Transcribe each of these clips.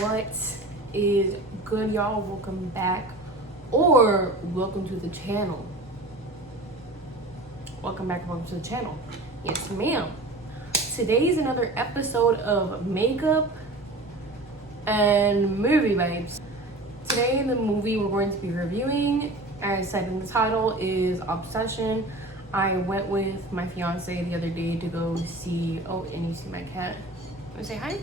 What is good, y'all? Welcome back, or welcome to the channel. Welcome back, welcome to the channel. Yes, ma'am. Today's another episode of Makeup and Movie Babes. Today, the movie we're going to be reviewing, as said in the title, is Obsession. I went with my fiance the other day to go see. Oh, and you see my cat. Want to say hi?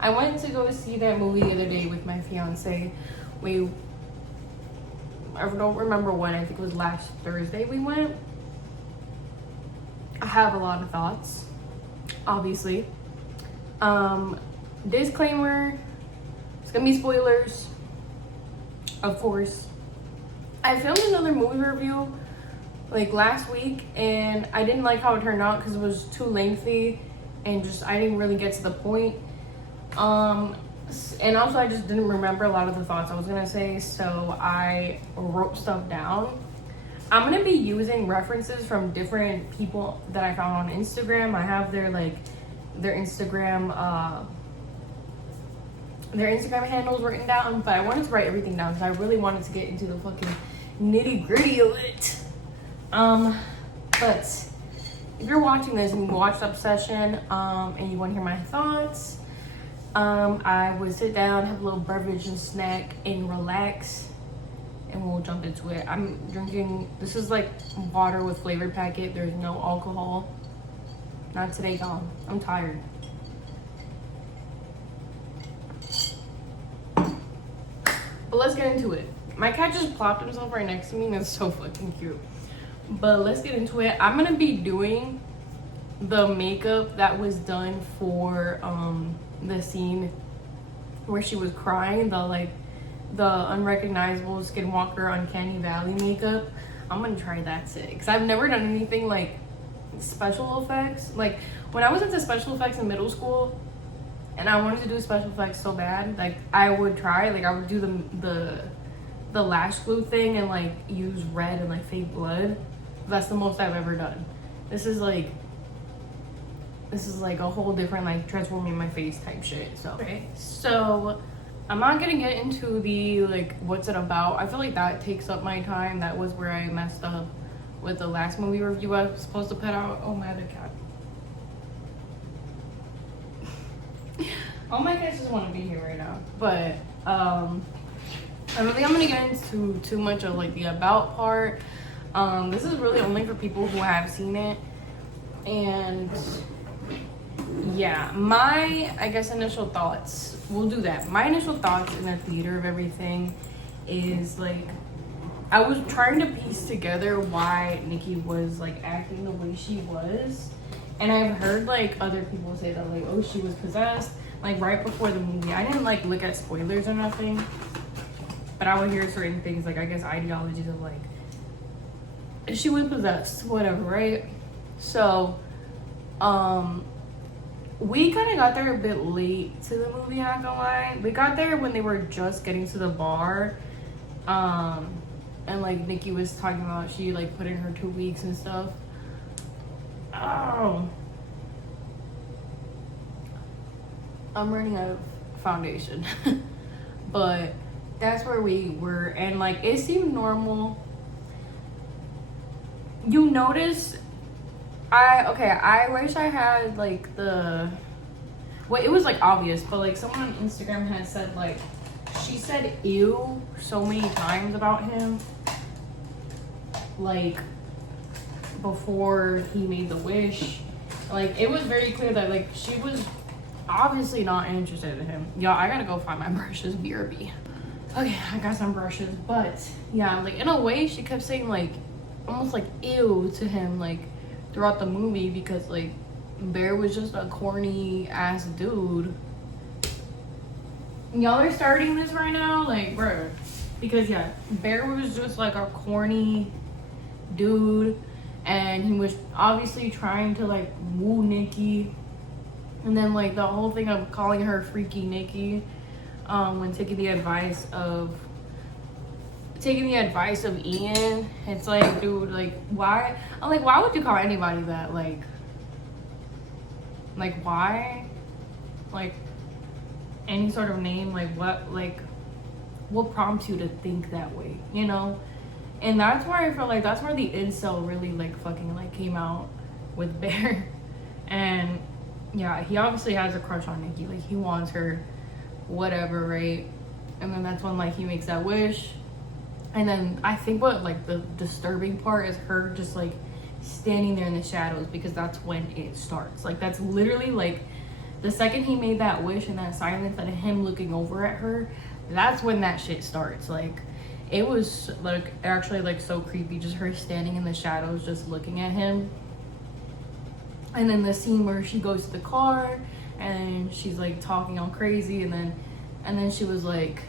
I went to go see that movie the other day with my fiance. I don't remember when. I think it was last Thursday we went. I have a lot of thoughts, obviously. Disclaimer, it's gonna be spoilers, of course. I filmed another movie review like last week and I didn't like how it turned out because it was too lengthy and just I didn't really get to the point. And also I just didn't remember a lot of the thoughts I was gonna say, so I wrote stuff down. I'm gonna be using references from different people that I found on Instagram. I have their Instagram handles written down, but I wanted to write everything down because I really wanted to get into the fucking nitty gritty of it. But if you're watching this and you watched Obsession, and you want to hear my thoughts, I would sit down, have a little beverage and snack, and relax, and we'll jump into it. I'm drinking, this is like water with flavored packet. There's no alcohol. Not today, y'all. I'm tired. But let's get into it. My cat just plopped himself right next to me and it's so fucking cute. But let's get into it. I'm gonna be doing the makeup that was done for the scene where she was crying, the unrecognizable Skinwalker Uncanny Valley makeup. I'm gonna try that today because I've never done anything like special effects. Like when I was into special effects in middle school and I wanted to do special effects so bad, like I would try, like I would do the lash glue thing and like use red and like fake blood. That's the most I've ever done. This is like a whole different like transforming my face type shit. So okay, so I'm not gonna get into the like what's it about. I feel like that takes up my time. That was where I messed up with the last movie review I was supposed to put out. Oh my other cat. All my cats just want to be here right now. But I don't think I'm gonna get into too much of like the about part. This is really only for people who have seen it. And yeah, I guess initial thoughts, we'll do that. My initial thoughts in the theater of everything is like, I was trying to piece together why Nikki was like acting the way she was. And I've heard like other people say that like, oh, she was possessed, like right before the movie. I didn't like look at spoilers or nothing, but I would hear certain things, like I guess ideologies of like, she was possessed, whatever, right? So, we kind of got there a bit late to the movie, not gonna lie. We got there when they were just getting to the bar, and like Nikki was talking about she like put in her 2 weeks and stuff. Oh, I'm running out of foundation. But that's where we were, and like it seemed normal. You notice, I wish I had like it was like obvious, but like someone on Instagram had said like, she said ew so many times about him, like before he made the wish. Like it was very clear that like she was obviously not interested in him. Y'all, I gotta go find my brushes, BRB. Okay, I got some brushes, but yeah, like in a way she kept saying like almost like ew to him like throughout the movie, because like Bear was just a corny ass dude. Y'all are starting this right now, like bro, because yeah, Bear was just like a corny dude, and he was obviously trying to like woo Nikki, and then like the whole thing of calling her Freaky Nikki, when taking the advice of Ian. It's like, dude, like why? I'm like, why would you call anybody that? Like Like, why? Like, any sort of name, what prompts you to think that way, you know? And that's where I feel like that's where the incel really like fucking like came out with Bear. And yeah, he obviously has a crush on Nikki, like he wants her, whatever, right? And then that's when like he makes that wish. And then I think what like the disturbing part is her just like standing there in the shadows, because that's when it starts. Like that's literally like the second he made that wish and that silence and him looking over at her, that's when that shit starts. Like it was like actually like so creepy, just her standing in the shadows just looking at him. And then the scene where she goes to the car and she's like talking all crazy, and then she's like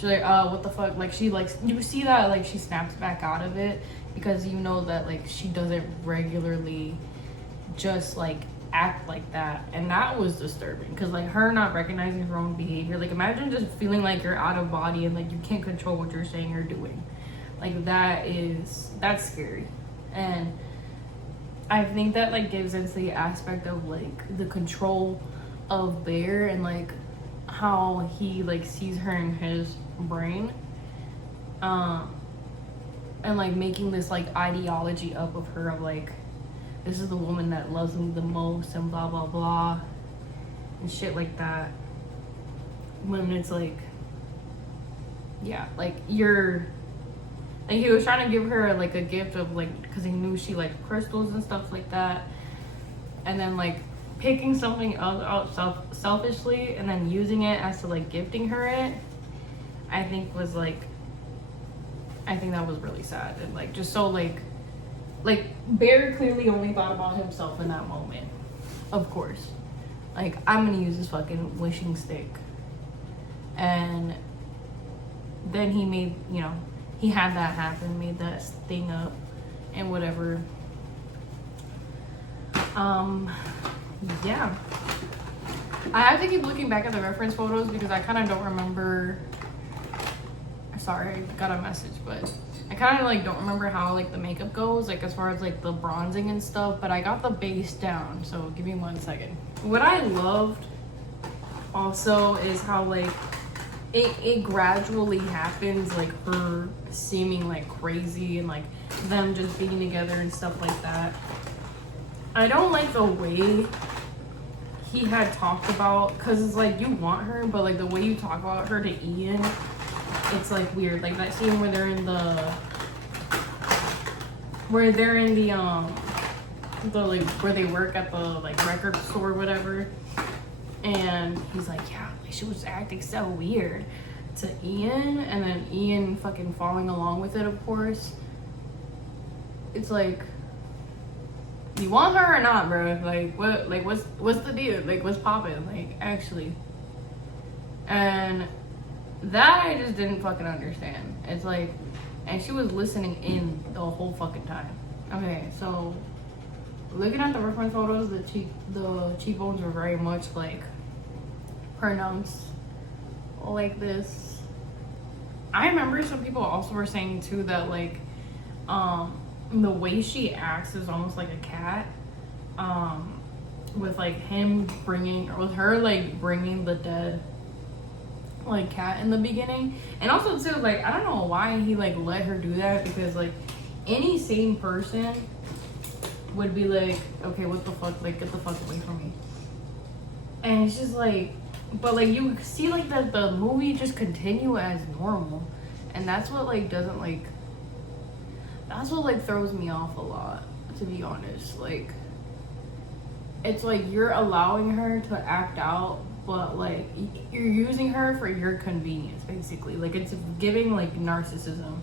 what the fuck, like she like, you see that like she snaps back out of it, because you know that like she doesn't regularly just like act like that. And that was disturbing, because like her not recognizing her own behavior, like imagine just feeling like you're out of body and like you can't control what you're saying or doing. Like that's scary. And I think that like gives into the aspect of like the control of Bear, and like how he like sees her in his brain, and like making this like ideology up of her of like, this is the woman that loves me the most and blah blah blah and shit like that, when it's like, yeah, like you're like, he was trying to give her like a gift of like, because he knew she liked crystals and stuff like that, and then like picking something else out selfishly and then using it as to like gifting her it, I think that was really sad. And like just so like Bear clearly only thought about himself in that moment, of course. Like, I'm gonna use this fucking wishing stick. And then he made, you know, he had that happen, made that thing up and whatever. Yeah. I have to keep looking back at the reference photos because I kind of don't remember. Sorry, I got a message, but I kind of like don't remember how like the makeup goes, like as far as like the bronzing and stuff, but I got the base down, so give me 1 second. What I loved also is how like it gradually happens, like her seeming like crazy and like them just being together and stuff like that. I don't like the way he had talked about, because it's like you want her, but like the way you talk about her to Ian, it's like weird. Like that scene where they're in the like where they work at the like record store or whatever, and he's like, yeah, like, she was acting so weird to Ian, and then Ian fucking following along with it, of course. It's like, you want her or not, bro? Like what? Like what's the deal? Like what's poppin'? Like actually, and that I just didn't fucking understand. It's like, and she was listening in the whole fucking time. Okay, so looking at the reference photos, the cheekbones were very much like pronounced like this. I remember some people also were saying too that like the way she acts is almost like a cat, with like her like bringing the dead like cat in the beginning. And also too, like I don't know why he like let her do that, because like any sane person would be like, okay, what the fuck, like get the fuck away from me. And it's just like, but like you see like the movie just continue as normal, and that's what like doesn't like, that's what like throws me off a lot, to be honest. Like it's like you're allowing her to act out, but like you're using her for your convenience, basically. Like it's giving like narcissism,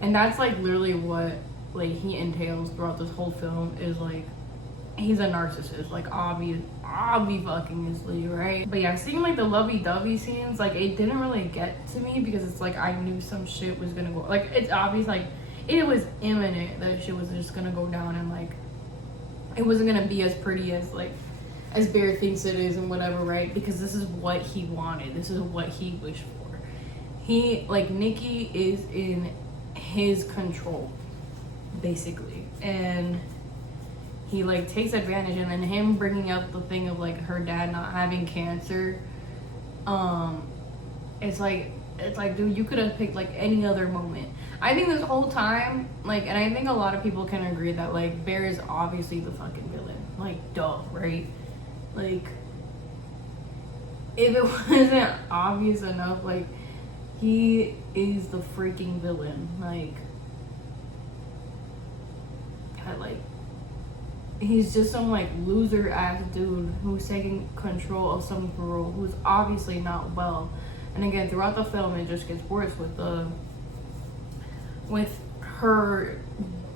and that's like literally what like he entails throughout this whole film, is like he's a narcissist, like obviously, right? But yeah, seeing like the lovey-dovey scenes, like it didn't really get to me, because it's like I knew some shit was gonna go, like it's obvious, like it was imminent that shit was just gonna go down, and like it wasn't gonna be as pretty as like as Bear thinks it is and whatever, right? Because this is what he wanted, this is what he wished for. He, like, Nikki is in his control, basically, and he like takes advantage, and then him bringing up the thing of like her dad not having cancer. It's like dude, you could have picked like any other moment. I think this whole time, like, and I think a lot of people can agree that like Bear is obviously the fucking villain. Like, duh, right? Like, if it wasn't obvious enough, like, he is the freaking villain. Like, he's just some like loser ass dude who's taking control of some girl who's obviously not well. And again, throughout the film, it just gets worse with her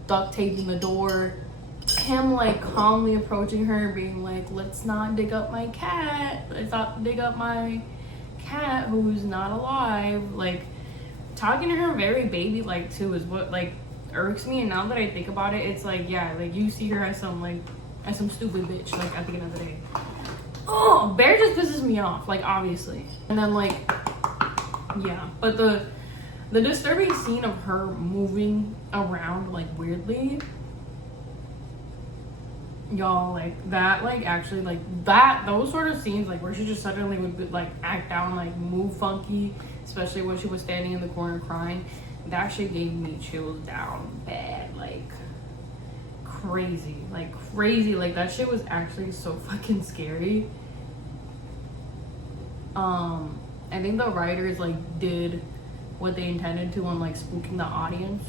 duct taping the door, him like calmly approaching her, being like, "Let's not dig up my cat. Let's not dig up my cat who's not alive." Like, talking to her very baby like too is what like irks me. And now that I think about it, it's like, yeah, like you see her as some stupid bitch, like at the end of the day. Oh, Bear just pisses me off, like, obviously. And then like, yeah, but the disturbing scene of her moving around like weirdly, y'all, like that, like actually like that, those sort of scenes like where she just suddenly would like act down, like move funky, especially when she was standing in the corner crying, that shit gave me chills down bad, like crazy. Like that shit was actually so fucking scary. I think the writers like did what they intended to on like spooking the audience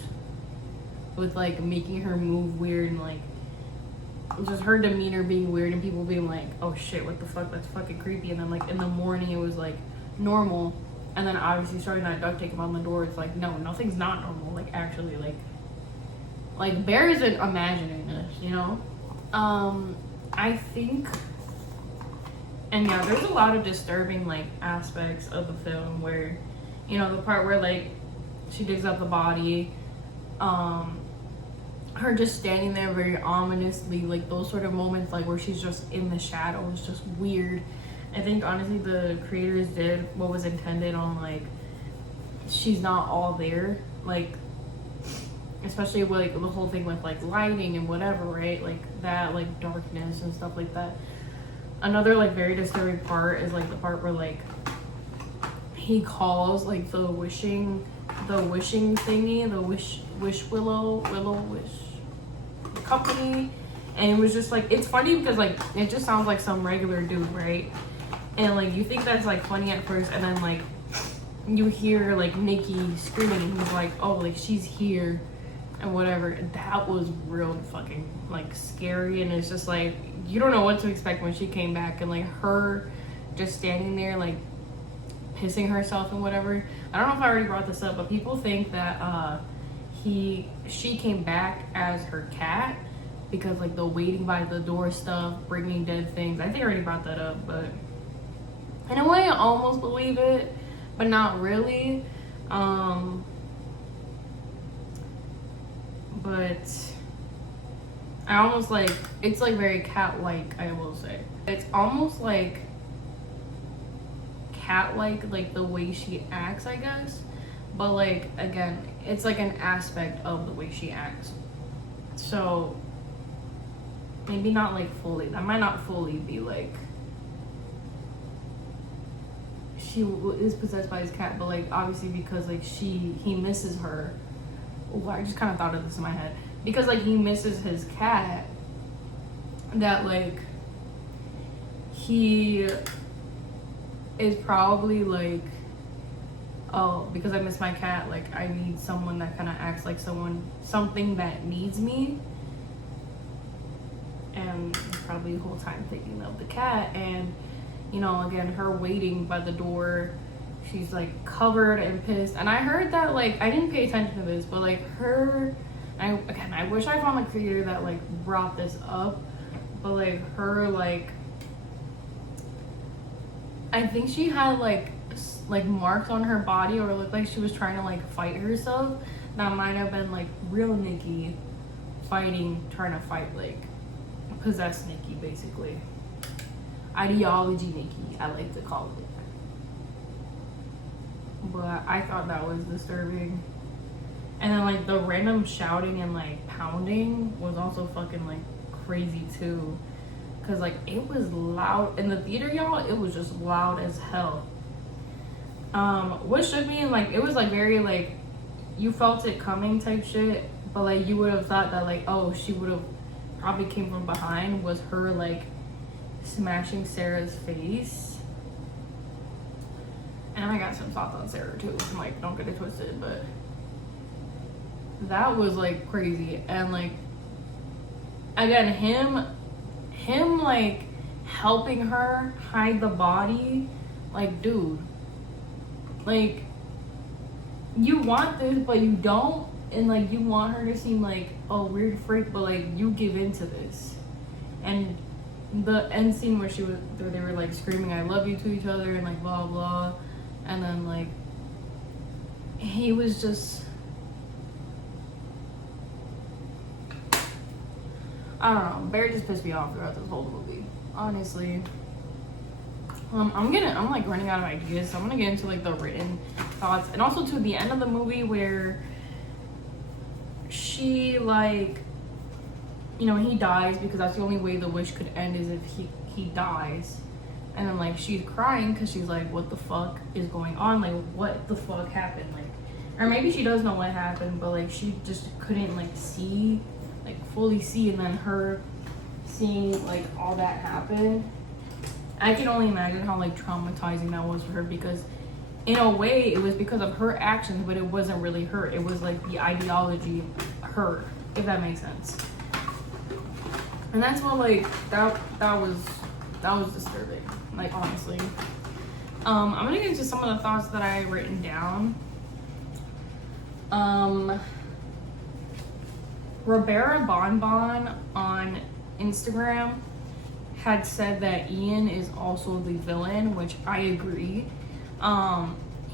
with like making her move weird, and like just her demeanor being weird and people being like, "Oh shit, what the fuck, that's fucking creepy." And then like in the morning it was like normal, and then obviously starting that duct tape on the door, it's like, no, nothing's not normal. Like actually like Bear isn't imagining this, you know? I think, and yeah, there's a lot of disturbing like aspects of the film where, you know, the part where like she digs up the body, her just standing there very ominously, like those sort of moments like where she's just in the shadows, just weird. I think honestly the creators did what was intended on like, she's not all there, like especially with like the whole thing with like lighting and whatever, right? Like that, like darkness and stuff like that. Another like very disturbing part is like the part where like he calls like the wishing thingy, the wish willow company, and it was just like, it's funny because like it just sounds like some regular dude, right? And like you think that's like funny at first, and then like you hear like Nikki screaming and he's like, "Oh, like she's here," and whatever. That was real fucking like scary, and it's just like you don't know what to expect when she came back, and like her just standing there like pissing herself and whatever. I don't know if I already brought this up, but people think that she came back as her cat because like the waiting by the door stuff, bringing dead things. I think I already brought that up, but in a way I almost believe it, but not really. But I almost like, it's like very cat-like, I will say. It's almost like cat-like, like the way she acts, I guess. But like, again, it's like an aspect of the way she acts. So maybe not like fully, that might not fully be like she is possessed by his cat, but like obviously because like he misses her. Oh, I just kind of thought of this in my head, because like he misses his cat, that like he is probably like, oh, because I miss my cat, like I need someone that kind of acts like something that needs me. And probably the whole time thinking of the cat. And you know, again, her waiting by the door, she's like covered and pissed. And I heard that, like, I didn't pay attention to this, but like I wish I found a creator that like brought this up, but like her, like, I think she had like marks on her body, or looked like she was trying to like fight herself. That might have been like real Nikki trying to fight like possessed Nikki, basically. Ideology Nikki, I like to call it. But I thought that was disturbing. And then like the random shouting and like pounding was also fucking like crazy too, because like it was loud in the theater, y'all. It was just loud as hell. What shook me, and like it was like very like you felt it coming type shit, but like you would have thought that like, oh, she would have probably came from behind, was her like smashing Sarah's face. And I got some thoughts on Sarah too, like don't get it twisted, but that was like crazy. And like again, him like helping her hide the body, like dude, like you want this but you don't, and like you want her to seem like a weird freak, but like you give into this. And the end scene where they were like screaming I love you to each other and like blah blah, and then like he was just, I don't know, Bear just pissed me off throughout this whole movie, honestly. I'm like running out of ideas, so I'm gonna get into like the written thoughts, and also to the end of the movie where she like, you know, he dies because that's the only way the wish could end is if he dies. And then like she's crying because she's like, what the fuck is going on? Like what the fuck happened? Like, or maybe she does know what happened, but like she just couldn't like see, like fully see. And then her seeing like all that happen, I can only imagine how like traumatizing that was for her, because in a way it was because of her actions, but it wasn't really her. It was like the ideology her, if that makes sense. And that's what like that was disturbing, like honestly. I'm gonna get into some of the thoughts that I written down. Roberta Bonbon on Instagram had said that Ian is also the villain, which I agree.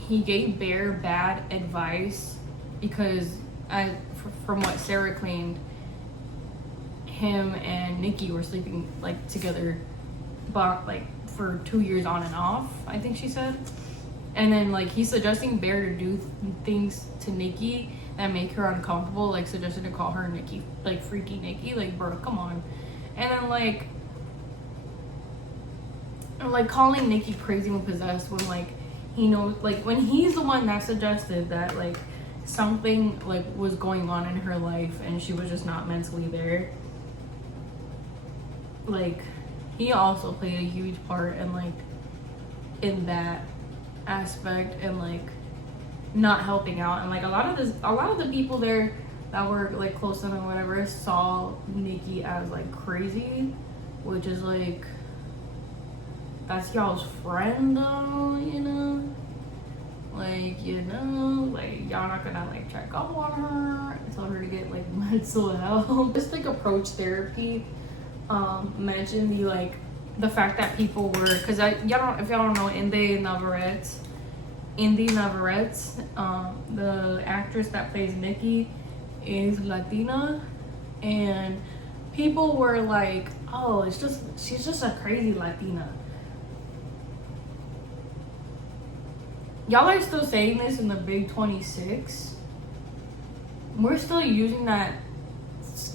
He gave Bear bad advice because, from what Sarah claimed, him and Nikki were sleeping like together, but like for 2 years on and off, I think she said. And then like he's suggesting Bear to do things to Nikki that make her uncomfortable, like suggested to call her Nikki, like freaky Nikki, like bro, come on. And then like calling Nikki crazy when possessed, when like he knows, like when he's the one that suggested that like something like was going on in her life and she was just not mentally there. Like he also played a huge part in like in that aspect, and like not helping out. And like a lot of the people there that were like close to him or whatever saw Nikki as like crazy, which is like, that's y'all's friend though, you know? Like, you know, like y'all not gonna like check up on her and tell her to get like mental health. Just like approach therapy. Mention the fact that people were, because if y'all don't know, Indy Navarrete, the actress that plays Nikki is Latina, and people were like, oh, she's just a crazy Latina. Y'all are still saying this in the Big 26. We're still using that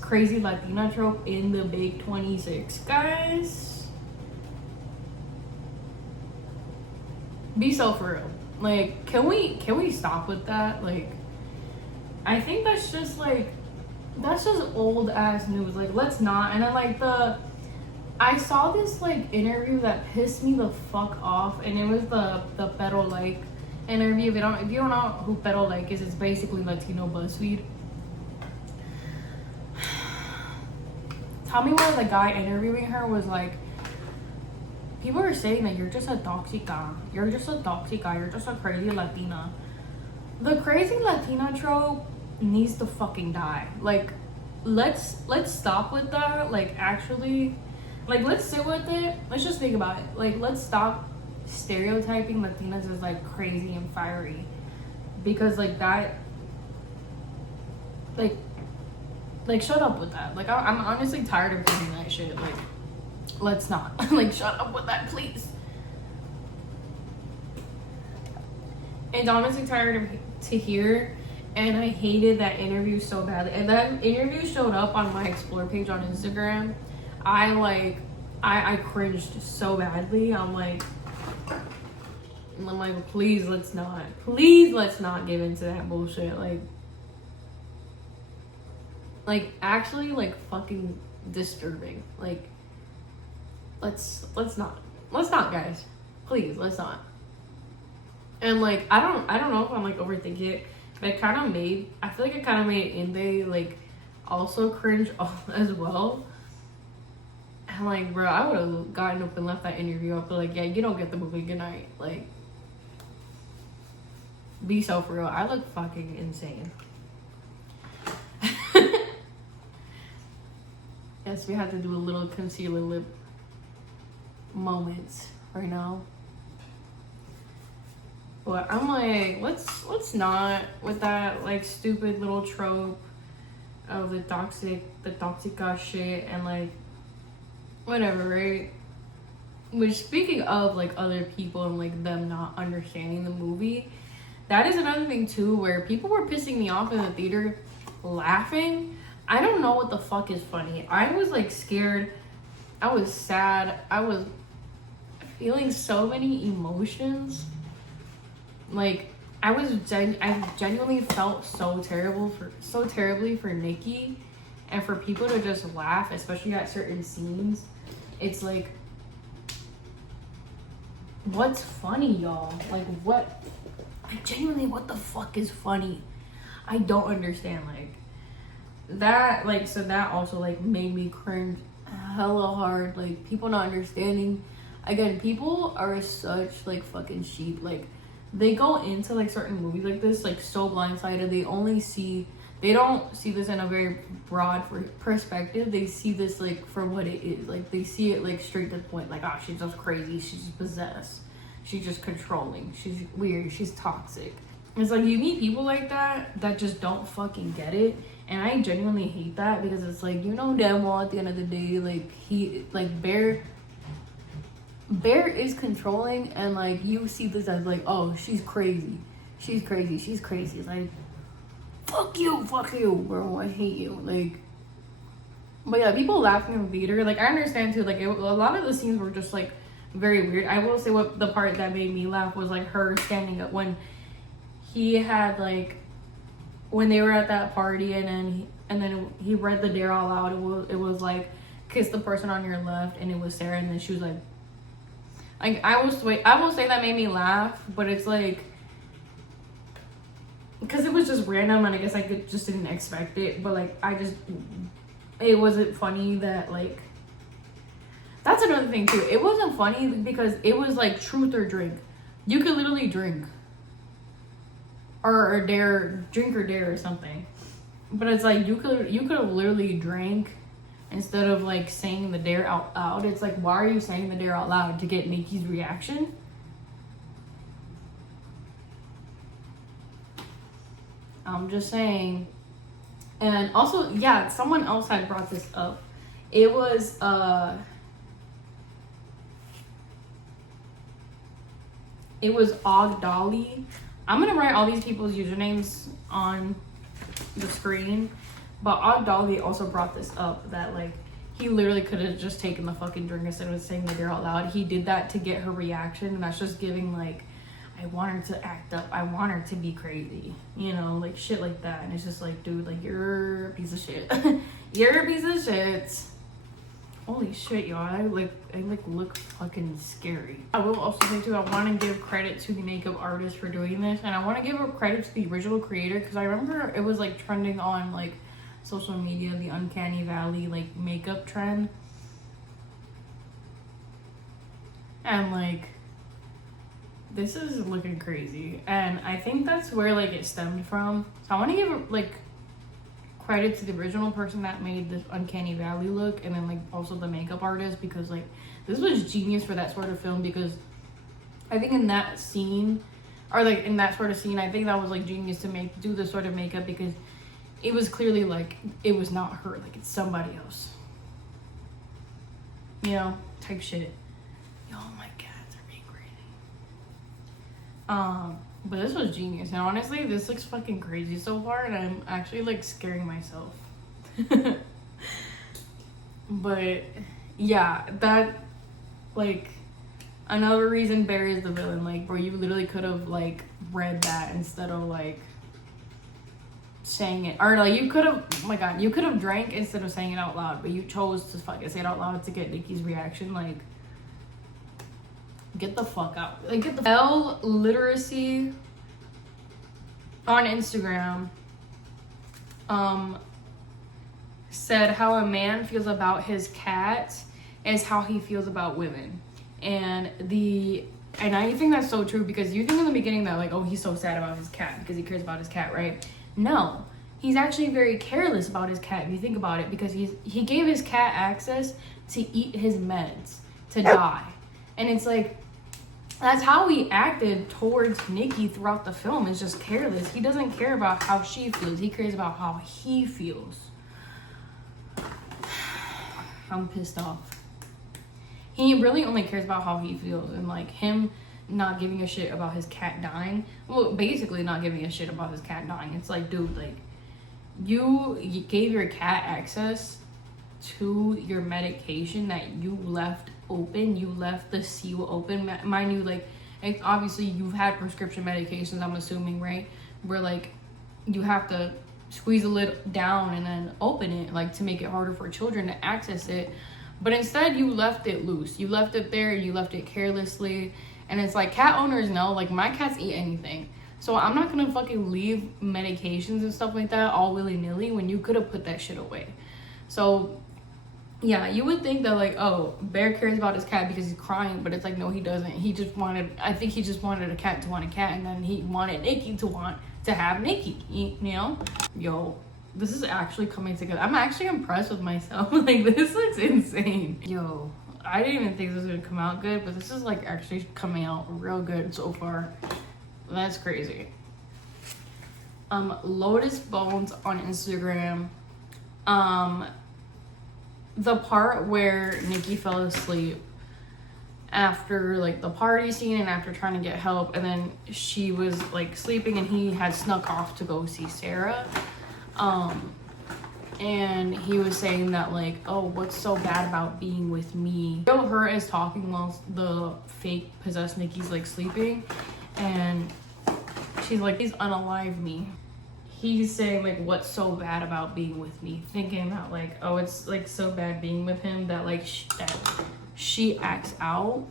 crazy Latina trope in the Big 26, guys. Be so for real. Like, can we stop with that? Like, I think that's just old ass news. Like, let's not. And then I saw this like interview that pissed me the fuck off, and it was the Pero Like interview. If you don't know who Pero Like is, it's basically Latino BuzzFeed. Tell me where the guy interviewing her was like, people are saying that you're just a toxica, you're just a crazy Latina. The crazy Latina trope needs to fucking die. Like, let's stop with that. Like, actually, like, let's sit with it. Let's just think about it. Like, let's stop stereotyping Latinas as like crazy and fiery, because like that, like shut up with that. Like, I'm honestly tired of hearing that shit. Like, let's not. Like, shut up with that, please. And honestly tired to hear And I hated that interview so badly. And that interview showed up on my explore page on Instagram. I cringed so badly. I'm like, please let's not give into that bullshit. Actually, like, fucking disturbing. Like, let's not, guys. Please, let's not. And like, I don't know if I'm like overthinking it, but I feel like it kind of made Inde like also cringe as well. And like, bro, I would have gotten up and left that interview. I'd be like, yeah, you don't get the movie. Good night. Like, be so for real. I look fucking insane. Yes, we have to do a little concealer lip moments right now. But I'm like, let's not with that like stupid little trope of the toxic ass shit and like whatever, right? Which, speaking of like other people and like them not understanding the movie, that is another thing too, where people were pissing me off in the theater laughing. I don't know what the fuck is funny. I was like scared. I was sad. I was feeling so many emotions. Like, I genuinely felt so terribly for Nikki, and for people to just laugh, especially at certain scenes. It's like, what's funny, y'all? Like, what the fuck is funny? I don't understand. Like, that, like, so that also like made me cringe hella hard. Like, people not understanding. Again, people are such like fucking sheep. Like, they go into like certain movies like this like so blindsided. They don't see this in a very broad perspective. They see this like for what it is. Like, they see it like straight to the point. Like, oh, she's just crazy. She's possessed. She's just controlling. She's weird. She's toxic. It's like, you meet people like that just don't fucking get it. And I genuinely hate that, because it's like, you know damn well at the end of the day, like, Bear is controlling, and like, you see this as like, oh, she's crazy. It's like, fuck you, bro. I hate you. Like, but yeah, people laughing in the theater, like, I understand too. Like, a lot of the scenes were just like very weird. I will say what the part that made me laugh was like her standing up when he had like, when they were at that party, and then he read the dare all out. It was like, kiss the person on your left, and it was Sarah, and then she was like I will say that made me laugh, but it's like, because it was just random, and I guess I just didn't expect it, but like, it wasn't funny that like, that's another thing too. It wasn't funny because it was like truth or drink. You could literally drink or drink or dare or something, but it's like, you could have literally drank instead of like saying the dare out loud. It's like, why are you saying the dare out loud? To get Nikki's reaction? I'm just saying. And also, yeah, someone else had brought this up. It was Og Dolly. I'm gonna write all these people's usernames on the screen. But Og Dolly also brought this up, that like, he literally could have just taken the fucking drink instead of saying the dare out loud. He did that to get her reaction, and that's just giving like, I want her to act up, I want her to be crazy, you know, like shit like that. And it's just like, dude, like, you're a piece of shit. You're a piece of shit. Holy shit, y'all. I look fucking scary. I will also say too, I want to give credit to the makeup artist for doing this, and I want to give credit to the original creator, because I remember it was like trending on like social media, the Uncanny Valley like makeup trend, and like, this is looking crazy, and I think that's where like it stemmed from. So I want to give like credit to the original person that made this Uncanny Valley look, and then like also the makeup artist, because like, this was genius for that sort of film. Because I think in that scene, or like in that sort of scene, I think that was like genius to do this sort of makeup, because it was clearly like, it was not her, like, it's somebody else, you know, type shit. Yo, my cats are being crazy. But this was genius. And honestly, this looks fucking crazy so far. And I'm actually like scaring myself. But yeah, that like another reason Barry is the villain. Like, bro, you literally could have like read that instead of like saying it, or like you could have, oh my god, you could have drank instead of saying it out loud, but you chose to fucking say it out loud to get Nikki's reaction. Like, get the fuck out. Like, get the L literacy on Instagram said how a man feels about his cat is how he feels about women. And I think that's so true, because you think in the beginning that like, oh, he's so sad about his cat because he cares about his cat, right? No, he's actually very careless about his cat if you think about it, because he gave his cat access to eat his meds to die. And it's like, that's how he acted towards Nikki throughout the film, is just careless. He doesn't care about how she feels. He cares about how he feels. I'm pissed off. He really only cares about how he feels, and like him not giving a shit about his cat dying. Well, basically not giving a shit about his cat dying. It's like, dude, like you gave your cat access to your medication that you left open. You left the seal open. Mind you, like, obviously you've had prescription medications, I'm assuming, right? Where like you have to squeeze the lid down and then open it, like to make it harder for children to access it. But instead you left it loose. You left it there, you left it carelessly. And it's like, cat owners know, like, my cats eat anything. So I'm not gonna fucking leave medications and stuff like that all willy-nilly when you could have put that shit away. So yeah, you would think that like, oh, Bear cares about his cat because he's crying, but it's like, no, he doesn't. I think he just wanted a cat to want a cat, and then he wanted Nikki to have Nikki, you know? Yo, this is actually coming together. I'm actually impressed with myself. Like, this looks insane. Yo, I didn't even think this was gonna come out good, but this is like actually coming out real good so far. That's crazy. Lotus Bones on Instagram. The part where Nikki fell asleep after like the party scene and after trying to get help, and then she was like sleeping and he had snuck off to go see Sarah. And he was saying that like, oh, what's so bad about being with me? You know, her is talking while the fake possessed Nikki's like sleeping, and she's like, please unalive me. He's saying like, what's so bad about being with me? Thinking that like, oh, it's like so bad being with him that like she acts out.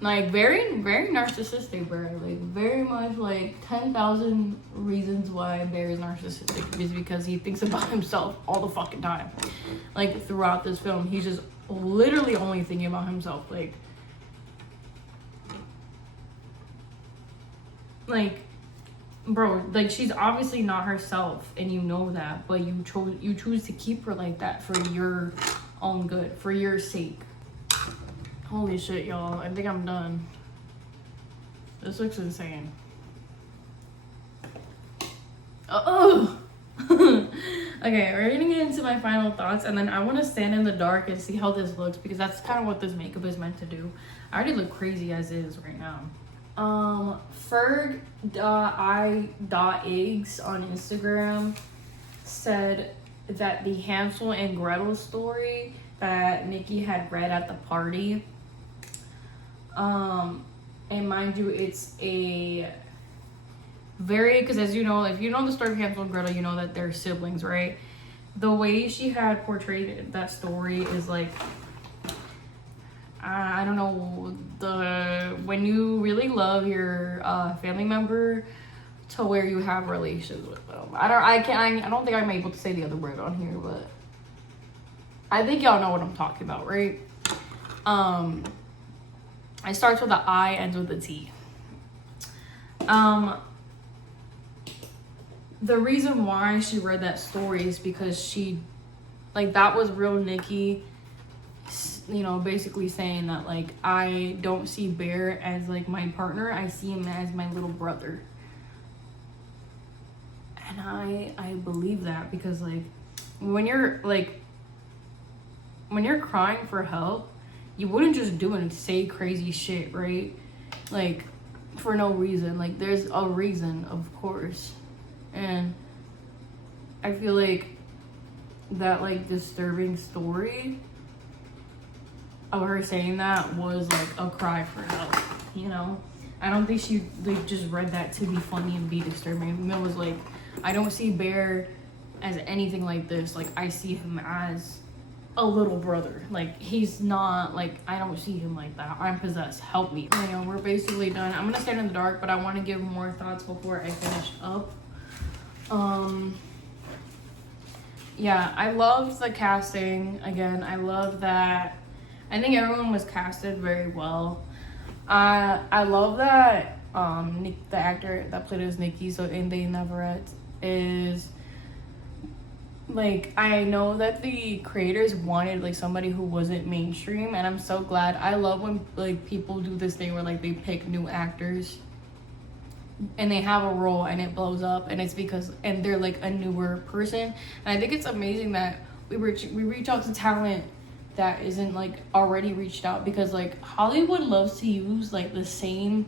Like very, very narcissistic, bro. Like very much like 10,000 reasons why Bear is narcissistic is because he thinks about himself all the fucking time. Like throughout this film, he's just literally only thinking about himself. Like, bro, like she's obviously not herself, and you know that, but you choose to keep her like that for your own good, for your sake. Holy shit, y'all. I think I'm done. This looks insane. Oh. Okay, we're gonna get into my final thoughts, and then I want to stand in the dark and see how this looks, because that's kind of what this makeup is meant to do. I already look crazy as is right now. Ferg.I.eggs on Instagram said that the Hansel and Gretel story that Nikki had read at the party, and mind you, it's a very, because as you know, if you know the story of Hansel and Gretel, you know that they're siblings, right? The way she had portrayed that story is like, I don't know, when you really love your family member to where you have relations with them. I don't think I'm able to say the other word on here, but I think y'all know what I'm talking about, right? It starts with an I, ends with a T. The reason why she read that story is because that was real Nikki, you know, basically saying that like, I don't see Bear as like my partner, I see him as my little brother. And I believe that, because like when you're crying for help, you wouldn't just do it and say crazy shit, right? Like for no reason. Like, there's a reason, of course. And I feel like that, like, disturbing story of her saying that was, like, a cry for help, you know? I don't think she, like, just read that to be funny and be disturbing. It was like, I don't see Bear as anything like this. Like, I see him as a little brother. Like, he's not, like, I don't see him like that. I'm possessed. Help me. You know, we're basically done. I'm gonna stand in the dark, but I want to give more thoughts before I finish up. Yeah, I loved the casting. Again, I love that. I think everyone was casted very well. I love that the actor that played as Nikki, so Inde Navarrete, is like, I know that the creators wanted like somebody who wasn't mainstream, and I'm so glad. I love when like people do this thing where like they pick new actors and they have a role and it blows up, and it's because and they're like a newer person. And I think it's amazing that we reach out to talent that isn't like already reached out, because like Hollywood loves to use like the same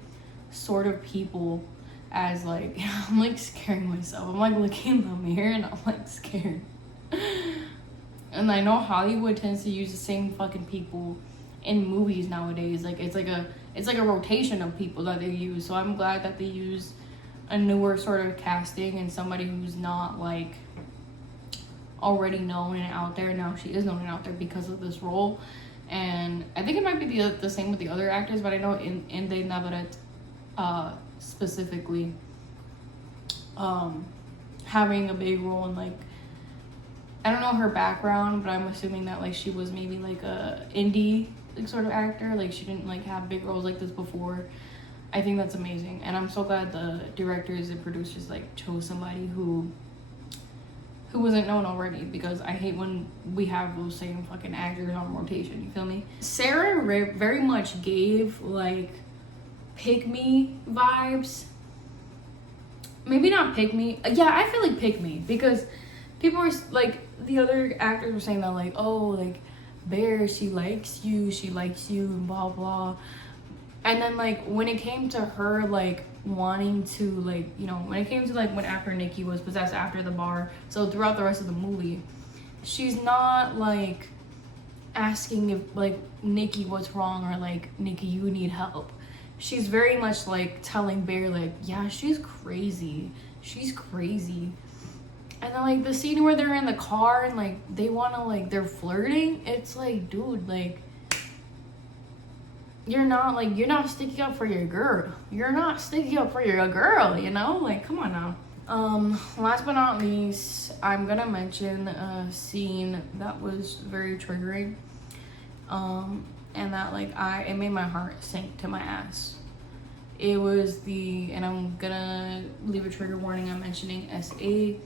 sort of people as like I'm like scaring myself. I'm like looking in the mirror and I'm like scared. And I know Hollywood tends to use the same fucking people in movies nowadays. Like it's like a rotation of people that they use. So I'm glad that they use a newer sort of casting and somebody who's not like already known and out there. Now she is known and out there because of this role. And I think it might be the same with the other actors, but I know Inde Navarrete specifically having a big role in like, I don't know her background, but I'm assuming that like she was maybe like a indie like sort of actor. Like she didn't like have big roles like this before. I think that's amazing, and I'm so glad the directors and producers like chose somebody who wasn't known already, because I hate when we have those same fucking actors on rotation, you feel me? Sarah very much gave like Pick Me vibes. Maybe not Pick Me. Yeah, I feel like Pick Me, because people were like, the other actors were saying that like, oh, like Bear, she likes you and blah blah. And then like when it came to her like wanting to like, you know, when it came to like when after Nikki was possessed after the bar, so throughout the rest of the movie, she's not like asking if like Nikki what's wrong, or like Nikki, you need help. She's very much like telling Bear like, yeah, she's crazy. And then like the scene where they're in the car and like they wanna like, they're flirting, it's like, dude, like you're not sticking up for your girl. You're not sticking up for your girl, you know? Like, come on now. Last but not least, I'm gonna mention a scene that was very triggering. And that like it made my heart sink to my ass. It was and I'm gonna leave a trigger warning, I'm mentioning SA.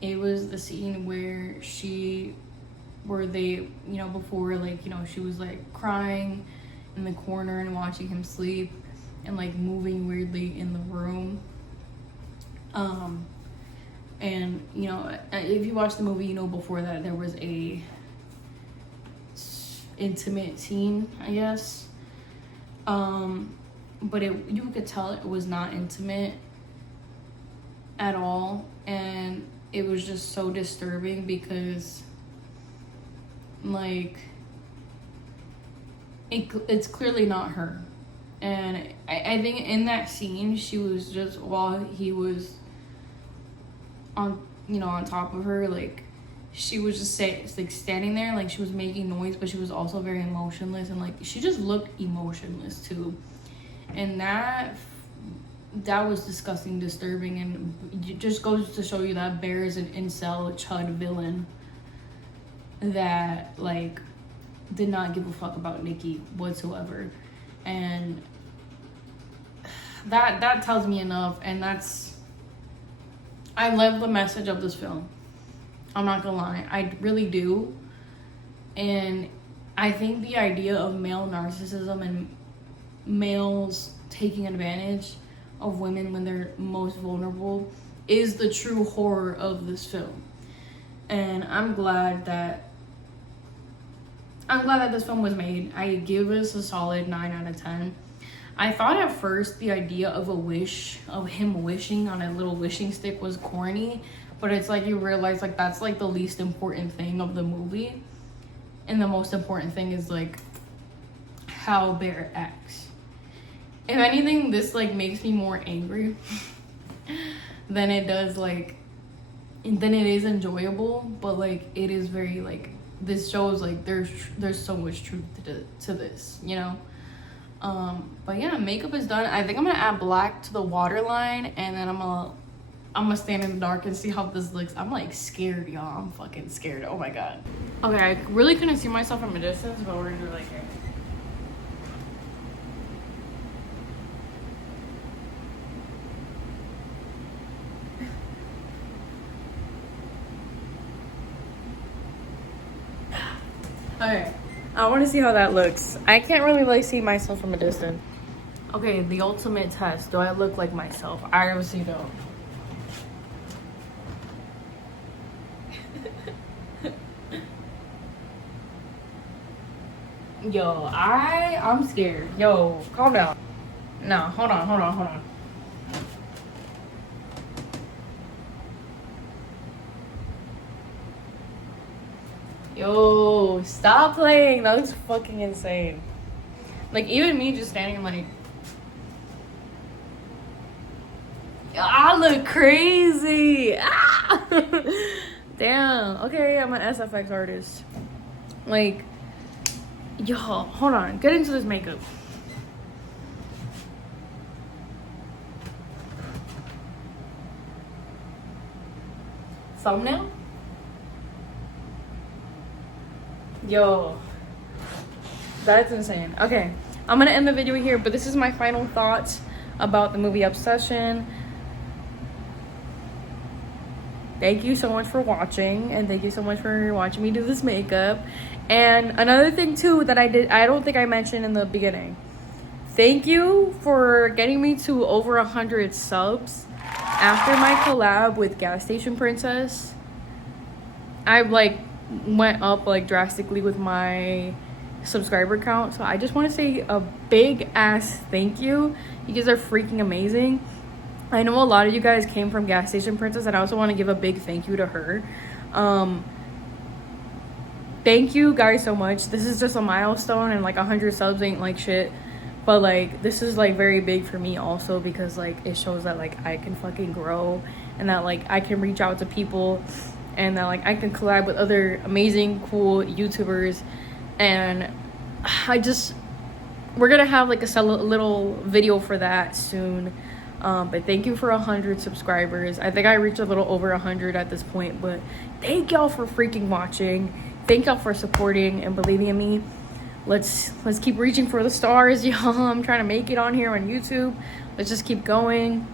It was the scene where they, you know, before like, you know, she was like crying in the corner and watching him sleep and like moving weirdly in the room. And you know, if you watch the movie, you know before that there was a intimate scene, I guess. But you could tell it was not intimate at all, and it was just so disturbing because like it's clearly not her. And I think in that scene, she was just, while he was on, you know, on top of her, like she was just like standing there, like she was making noise, but she was also very emotionless, and like she just looked emotionless too. And that was disgusting, disturbing, and it just goes to show you that Bear is an incel chud villain that like did not give a fuck about Nikki whatsoever. And that tells me enough. And I love the message of this film, I'm not gonna lie, I really do. And I think the idea of male narcissism and males taking advantage of women when they're most vulnerable is the true horror of this film. And I'm glad that this film was made. I give this a solid 9 out of 10. I thought at first the idea of him wishing on a little wishing stick was corny, but it's like you realize like that's like the least important thing of the movie, and the most important thing is like how Bear acts. If anything, this like makes me more angry than it does like, then it is enjoyable, but like it is very like, this shows like there's so much truth to this, you know. But yeah, makeup is done. I think I'm gonna add black to the waterline, and then I'm gonna stand in the dark and see how this looks. I'm like scared, y'all. I'm fucking scared. Oh my god. Okay, I really couldn't see myself from a distance, but we're gonna do like here. Okay, I want to see how that looks. I can't really like see myself from a distance. Okay, the ultimate test. Do I look like myself? I obviously don't. Yo, I'm scared. Yo, calm down. No, hold on. Yo, stop playing. That looks fucking insane. Like, even me just standing like, I look crazy. Ah! Damn. Okay, I'm an SFX artist. Like, yo, hold on. Get into this makeup. Thumbnail? Yo, that's insane. Okay, I'm gonna end the video here, but this is my final thoughts about the movie Obsession. Thank you so much for watching, and thank you so much for watching me do this makeup. And another thing too that I don't think I mentioned in the beginning, thank you for getting me to over 100 subs after my collab with Gas Station Princess. I like went up like drastically with my subscriber count, so I just want to say a big ass thank you. You guys are freaking amazing. I know a lot of you guys came from Gas Station Princess, and I also want to give a big thank you to her. Thank you guys so much. This is just a milestone, and like 100 subs ain't like shit, but like this is like very big for me also, because like it shows that like I can fucking grow, and that like I can reach out to people, and that like I can collab with other amazing cool YouTubers. And we're gonna have like a little video for that soon. But thank you for 100 subscribers. I think I reached a little over 100 at this point, but thank y'all for freaking watching. Thank y'all for supporting and believing in me. Let's keep reaching for the stars, y'all. I'm trying to make it on here on YouTube. Let's just keep going.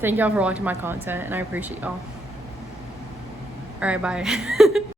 Thank y'all for watching my content, and I appreciate y'all. All right, bye.